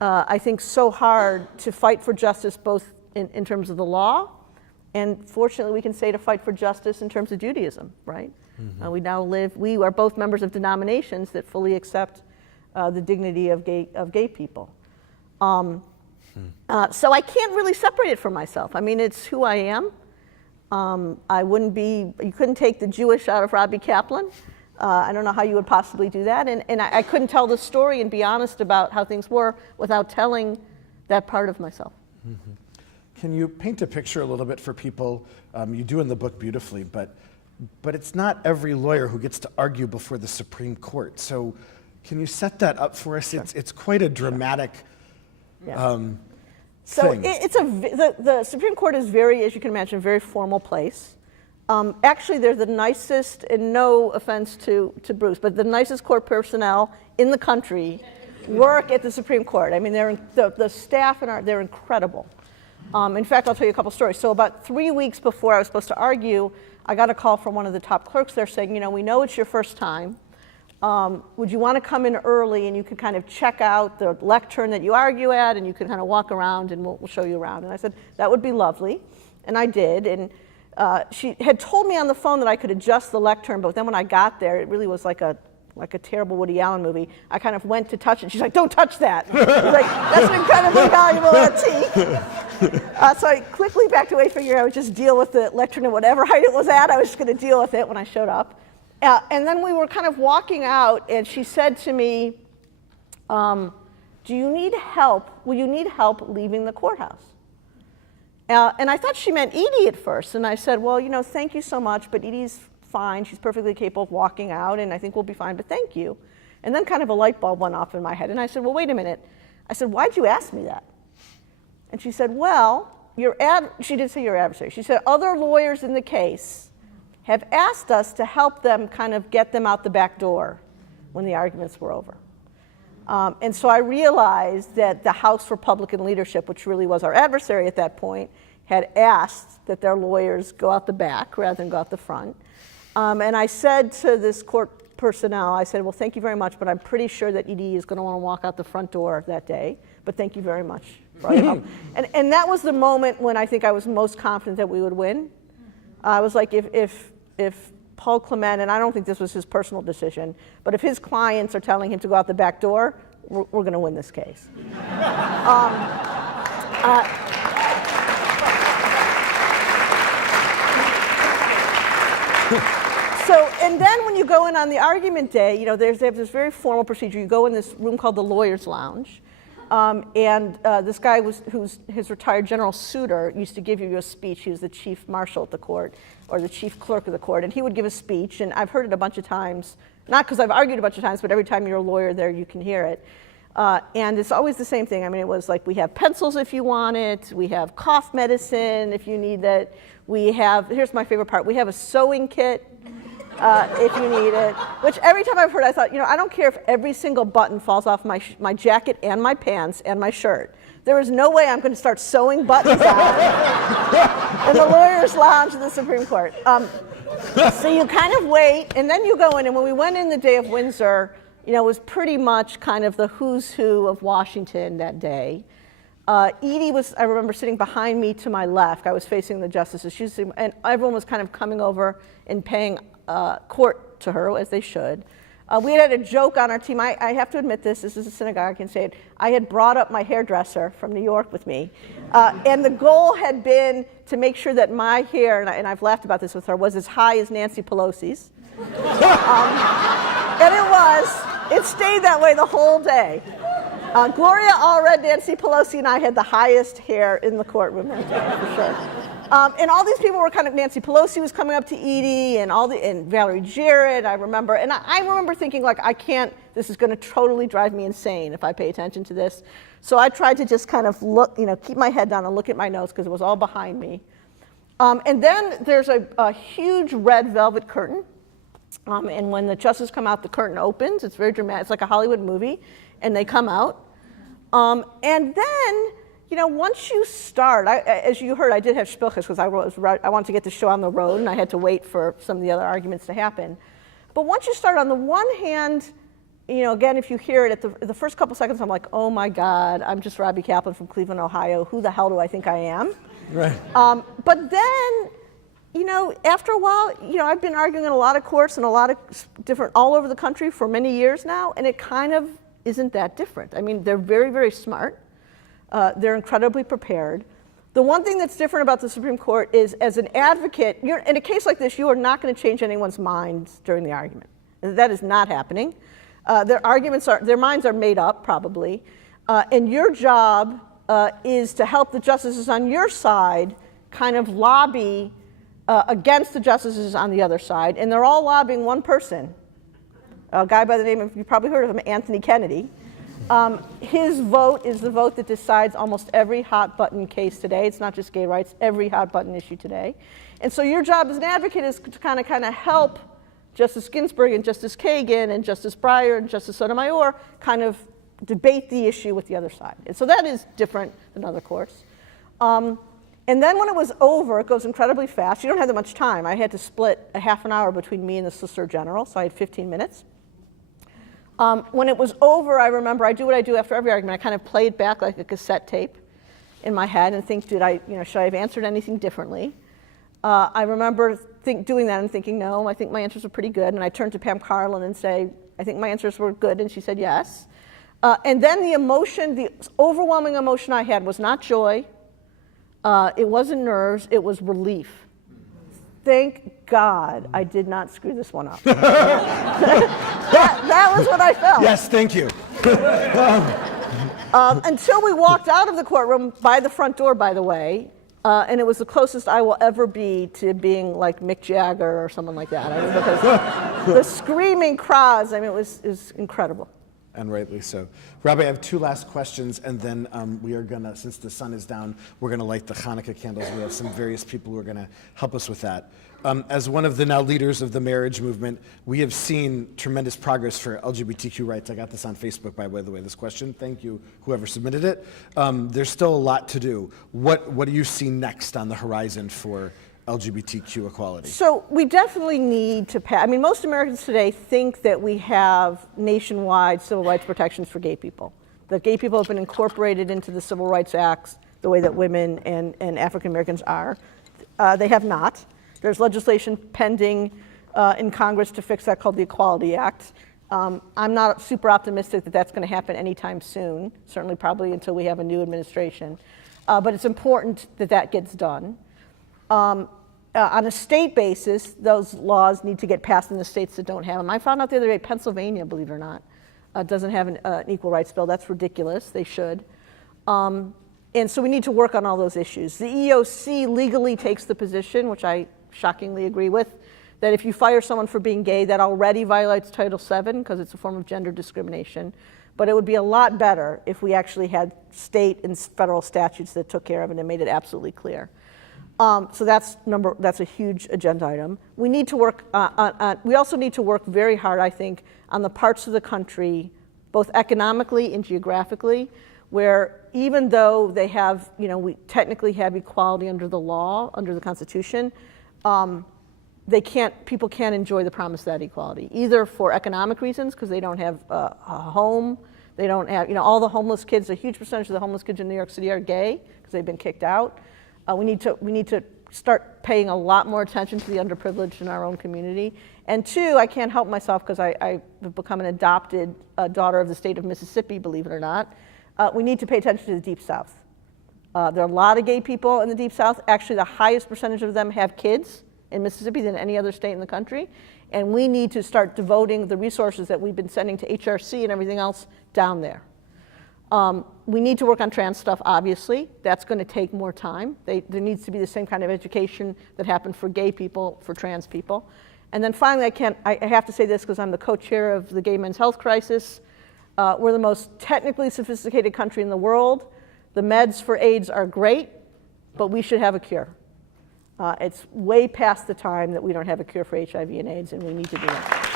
I think, so hard to fight for justice, both in terms of the law, and fortunately we can say to fight for justice in terms of Judaism, right? Mm-hmm. We are both members of denominations that fully accept the dignity of gay people. So I can't really separate it from myself. I mean, it's who I am. You couldn't take the Jewish out of Robbie Kaplan. I don't know how you would possibly do that. And I couldn't tell the story and be honest about how things were without telling that part of myself. Mm-hmm. Can you paint a picture a little bit for people? You do in the book beautifully, but it's not every lawyer who gets to argue before the Supreme Court. So can you set that up for us? Sure. It's quite a dramatic thing. So the Supreme Court is very, as you can imagine, a very formal place. Actually, they're the nicest, and no offense to Bruce, but the nicest court personnel in the country work at the Supreme Court. I mean, the staff they're incredible. In fact, I'll tell you a couple stories. So about 3 weeks before I was supposed to argue, I got a call from one of the top clerks there saying, we know it's your first time. Would you want to come in early and you can kind of check out the lectern that you argue at, and you can kind of walk around and we'll show you around? And I said, that would be lovely. And I did. And she had told me on the phone that I could adjust the lectern, but then when I got there, it really was like a terrible Woody Allen movie. I kind of went to touch it. She's like, don't touch that. She's like, that's an incredibly valuable antique. So I quickly backed away, figuring I would just deal with the lectern at whatever height it was at. I was just going to deal with it when I showed up. And then we were kind of walking out, and she said to me, do you need help? Will you need help leaving the courthouse? And I thought she meant Edie at first. And I said, well, thank you so much, but Edie's fine. She's perfectly capable of walking out, and I think we'll be fine, but thank you. And then kind of a light bulb went off in my head. And I said, well, wait a minute. I said, why'd you ask me that? And she said, well, she did say your adversary. She said, other lawyers in the case have asked us to help them kind of get them out the back door when the arguments were over. And so I realized that the House Republican leadership, which really was our adversary at that point, had asked that their lawyers go out the back rather than go out the front. And I said to this court personnel, I said, well, thank you very much, but I'm pretty sure that ED is going to want to walk out the front door that day, but thank you very much for your help. And that was the moment when I think I was most confident that we would win. I was like, if Paul Clement, and I don't think this was his personal decision, but if his clients are telling him to go out the back door, we're going to win this case. So, and then when you go in on the argument day, you know, they have this very formal procedure. You go in this room called the Lawyer's Lounge, and this guy who's his retired General Souter used to give you a speech. He was the chief marshal at the court, or the chief clerk of the court, and he would give a speech, and I've heard it a bunch of times, not because I've argued a bunch of times, but every time you're a lawyer there, you can hear it. And it's always the same thing. I mean, it was like, we have pencils if you want it, we have cough medicine if you need that, we have, here's my favorite part, we have a sewing kit if you need it, which every time I've heard, I thought, you know, I don't care if every single button falls off my jacket and my pants and my shirt. There is no way I'm going to start sewing buttons on in the Lawyer's Lounge of the Supreme Court. So you kind of wait, and then you go in, and when we went in the day of Windsor, you know, it was pretty much kind of the who's who of Washington that day. Edie was, I remember, sitting behind me to my left. I was facing the justices. She was sitting, and everyone was kind of coming over and paying court to her, as they should. We had a joke on our team. I have to admit this is a synagogue, I can say it. I had brought up my hairdresser from New York with me. And the goal had been to make sure that my hair, and I've laughed about this with her, was as high as Nancy Pelosi's. And it was. It stayed that way the whole day. Gloria Allred, Nancy Pelosi, and I had the highest hair in the courtroom that day, for sure. And all these people were kind of, Nancy Pelosi was coming up to Edie, and Valerie Jarrett, I remember. And I remember thinking, like, this is going to totally drive me insane if I pay attention to this. So I tried to just kind of look, you know, keep my head down and look at my notes because it was all behind me. And then there's a huge red velvet curtain. And when the justices come out, the curtain opens. It's very dramatic. It's like a Hollywood movie. And they come out. And then, you know, once you start, as you heard, I did have shpilchas because I wanted to get the show on the road, and I had to wait for some of the other arguments to happen. But once you start, on the one hand, you know, again, if you hear it at the first couple seconds, I'm like, oh my God, I'm just Robbie Kaplan from Cleveland, Ohio. Who the hell do I think I am? Right. But then, you know, after a while, you know, I've been arguing in a lot of courts and a lot of different, all over the country for many years now, and it kind of isn't that different. I mean, they're very, very smart. They're incredibly prepared. The one thing that's different about the Supreme Court is, as an advocate, in a case like this, you are not going to change anyone's minds during the argument. That is not happening. Their minds are made up, probably. And your job is to help the justices on your side kind of lobby against the justices on the other side. And they're all lobbying one person, a guy by the name of, you probably heard of him, Anthony Kennedy. His vote is the vote that decides almost every hot button case today. It's not just gay rights, every hot button issue today. And so your job as an advocate is to kind of help Justice Ginsburg and Justice Kagan and Justice Breyer and Justice Sotomayor kind of debate the issue with the other side. And so that is different than other courts. And then when it was over, it goes incredibly fast. You don't have that much time. I had to split a half an hour between me and the Solicitor General, so I had 15 minutes. When it was over, I remember I do what I do after every argument. I kind of play it back like a cassette tape in my head and think, should I have answered anything differently? I remember doing that and thinking, no, I think my answers were pretty good. And I turned to Pam Carlin and say, I think my answers were good. And she said, yes. And then the overwhelming emotion I had was not joy. It wasn't nerves. It was relief. Thank God I did not screw this one up. That was what I felt. Yes, thank you. Until we walked out of the courtroom by the front door, by the way, and it was the closest I will ever be to being like Mick Jagger or someone like that. I mean, because the screaming crowds, I mean, it was incredible. and rightly so. Robbie, I have two last questions, and then we are gonna, since the sun is down, we're gonna light the Hanukkah candles. We have some various people who are gonna help us with that. As one of the now leaders of the marriage movement, we have seen tremendous progress for LGBTQ rights. I got this on Facebook, by the way, this question. Thank you, whoever submitted it. There's still a lot to do. What do you see next on the horizon for LGBTQ equality? So we definitely need to pass. I mean, most Americans today think that we have nationwide civil rights protections for gay people. That gay people have been incorporated into the Civil Rights Acts the way that women and African Americans are. They have not. There's legislation pending in Congress to fix that called the Equality Act. I'm not super optimistic that that's going to happen anytime soon, certainly probably until we have a new administration. But it's important that that gets done. On a state basis, those laws need to get passed in the states that don't have them. I found out the other day, Pennsylvania, believe it or not, doesn't have an equal rights bill. That's ridiculous. They should. And so we need to work on all those issues. The EOC legally takes the position, which I shockingly agree with, that if you fire someone for being gay, that already violates Title VII because it's a form of gender discrimination. But it would be a lot better if we actually had state and federal statutes that took care of it and made it absolutely clear. So that's a huge agenda item. We need to work we also need to work very hard, I think, on the parts of the country, both economically and geographically, where even though they have, we technically have equality under the law, under the Constitution, people can't enjoy the promise of that equality, either for economic reasons, because they don't have a home, they don't have, all the homeless kids, a huge percentage of the homeless kids in New York City are gay, because they've been kicked out. We need to start paying a lot more attention to the underprivileged in our own community. And two, I can't help myself, because I've become an adopted daughter of the state of Mississippi, believe it or not. We need to pay attention to the Deep South. There are a lot of gay people in the Deep South. Actually, the highest percentage of them have kids in Mississippi than any other state in the country. And we need to start devoting the resources that we've been sending to HRC and everything else down there. We need to work on trans stuff, obviously. That's going to take more time. There needs to be the same kind of education that happened for gay people, for trans people. And then finally, I have to say this because I'm the co-chair of the Gay Men's Health Crisis. We're the most technically sophisticated country in the world. The meds for AIDS are great, but we should have a cure. It's way past the time that we don't have a cure for HIV and AIDS, and we need to do that.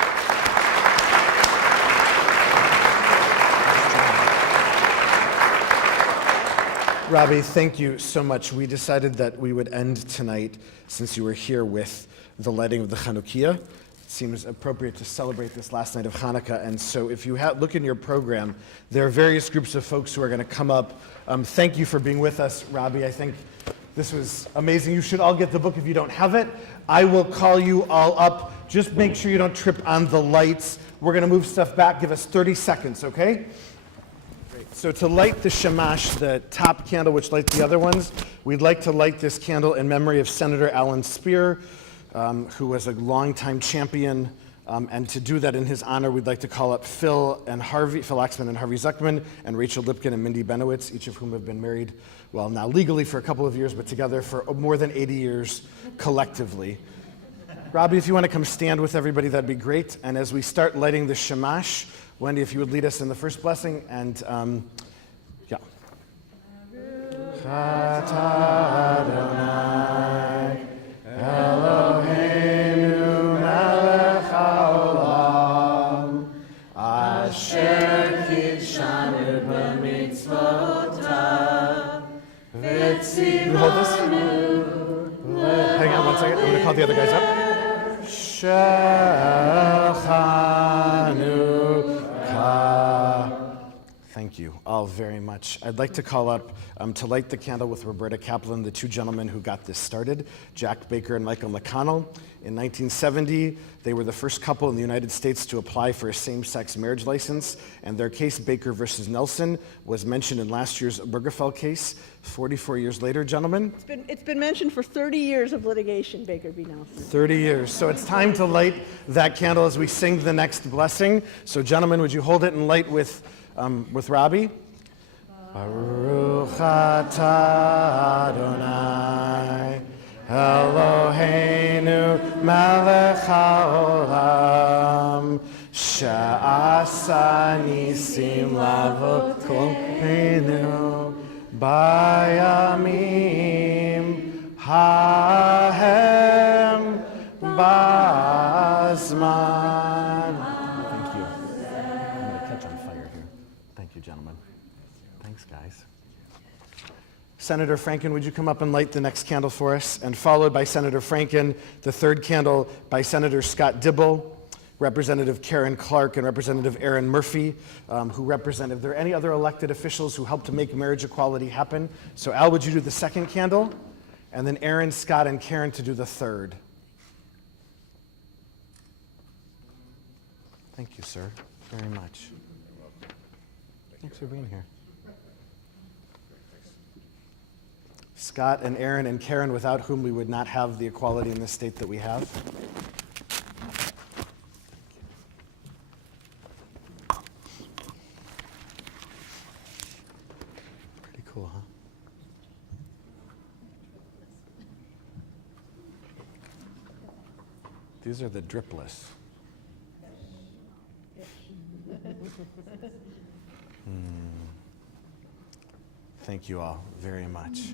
Robbie, thank you so much. We decided that we would end tonight, since you were here, with the lighting of the Chanukiah. It seems appropriate to celebrate this last night of Hanukkah. And so if you look in your program, there are various groups of folks who are going to come up. Thank you for being with us, Robbie. I think this was amazing. You should all get the book if you don't have it. I will call you all up. Just make sure you don't trip on the lights. We're going to move stuff back. Give us 30 seconds, okay? So to light the shamash, the top candle which lights the other ones, we'd like to light this candle in memory of Senator Alan Speer, who was a longtime champion. And to do that in his honor, we'd like to call up Phil Axman and Harvey Zuckman, and Rachel Lipkin and Mindy Benowitz, each of whom have been married, well, now legally for a couple of years, but together for more than 80 years collectively. Robbie, if you want to come stand with everybody, that'd be great. And as we start lighting the shamash, Wendy, if you would lead us in the first blessing, and yeah. Eloheinu melech haolam, asher kitshanu b'mitzvotav, v'tzivanu. You hold this? Hang on 1 second. I'm going to call the other guys up. Shechanu. Thank you all very much. I'd like to call up to light the candle with Roberta Kaplan, the two gentlemen who got this started, Jack Baker and Michael McConnell. In 1970, they were the first couple in the United States to apply for a same-sex marriage license, and their case, Baker versus Nelson, was mentioned in last year's Obergefell case. 44 years later, gentlemen. It's been mentioned for 30 years of litigation, Baker v. Nelson. 30 years. So it's time to light that candle as we sing the next blessing. So gentlemen, would you hold it and light with Robbie? Baruch atah Adonai Eloheinu melech haolam she'aseh asa nisim lavot kolenu bayamim hahem bazman. Thank you. I'm going to catch on fire here. Thank you, gentlemen. Thanks, guys. Senator Franken, would you come up and light the next candle for us? And followed by Senator Franken, the third candle by Senator Scott Dibble, Representative Karen Clark, and Representative Aaron Murphy, who represented. Are there any other elected officials who helped to make marriage equality happen? So Al, would you do the second candle? And then Aaron, Scott, and Karen to do the third. Thank you, sir, very much. Thanks for being here. Scott and Aaron and Karen, without whom we would not have the equality in the state that we have. Pretty cool, huh? These are the dripless. Thank you all very much.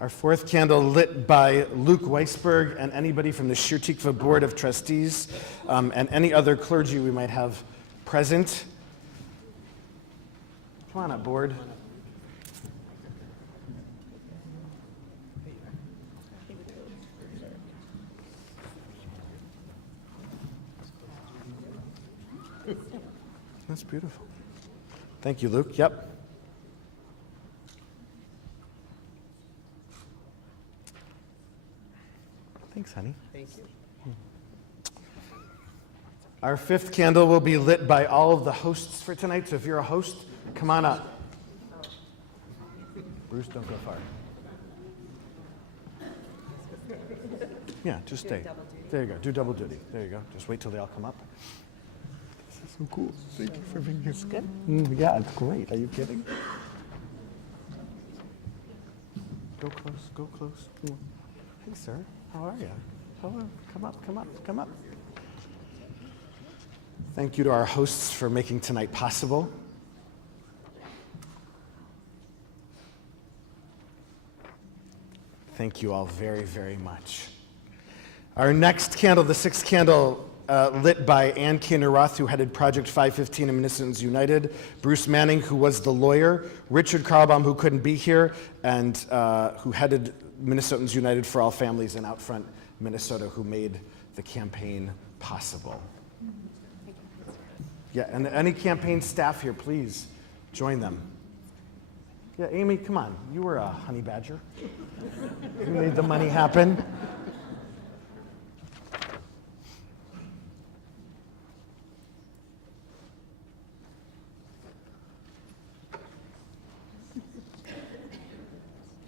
Our fourth candle lit by Luke Weisberg and anybody from the Shir Tikvah Board of Trustees and any other clergy we might have present. Come on up, board. That's beautiful. Thank you, Luke. Yep. Thanks, honey. Thank you. Our fifth candle will be lit by all of the hosts for tonight. So if you're a host, come on up. Bruce, don't go far. Yeah, just stay. There you go. Do double duty. There you go. Just wait till they all come up. This is so cool. Thank you for being here. It's good. Yeah, it's great. Are you kidding? Go close. Go close. Hey, sir. How are you? Hello. Come up. Come up. Come up. Thank you to our hosts for making tonight possible. Thank you all very, very much. Our next candle, the sixth candle, lit by Ann Kaner-Roth, who headed Project 515 in Minnesotans United, Bruce Manning, who was the lawyer, Richard Karlbaum, who couldn't be here, and who headed Minnesotans United for All Families in Outfront, Minnesota, who made the campaign possible. Yeah, and any campaign staff here, please join them. Yeah, Amy, come on. You were a honey badger. You made the money happen.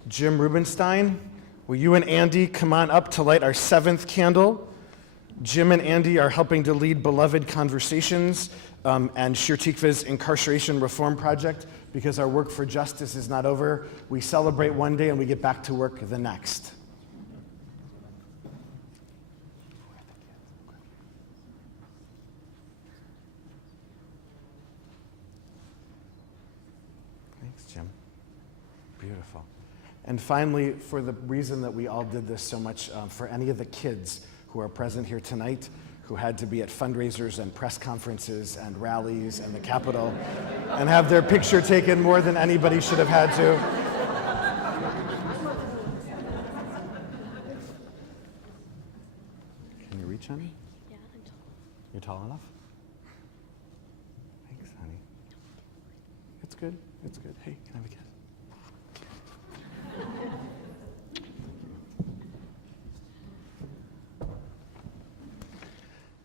Jim Rubenstein, will you and Andy come on up to light our seventh candle? Jim and Andy are helping to lead Beloved Conversations and Shir Tikvah's Incarceration Reform Project, because our work for justice is not over. We celebrate one day and we get back to work the next. Thanks, Jim. Beautiful. And finally, for the reason that we all did this so much, for any of the kids who are present here tonight, who had to be at fundraisers and press conferences and rallies and the Capitol and have their picture taken more than anybody should have had to. Can you reach, honey? Yeah, I'm tall. You're tall enough? Thanks, honey. It's good. It's good. Hey, can I have a kiss?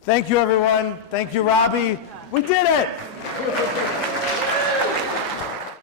Thank you, everyone. Thank you, Robbie. We did it!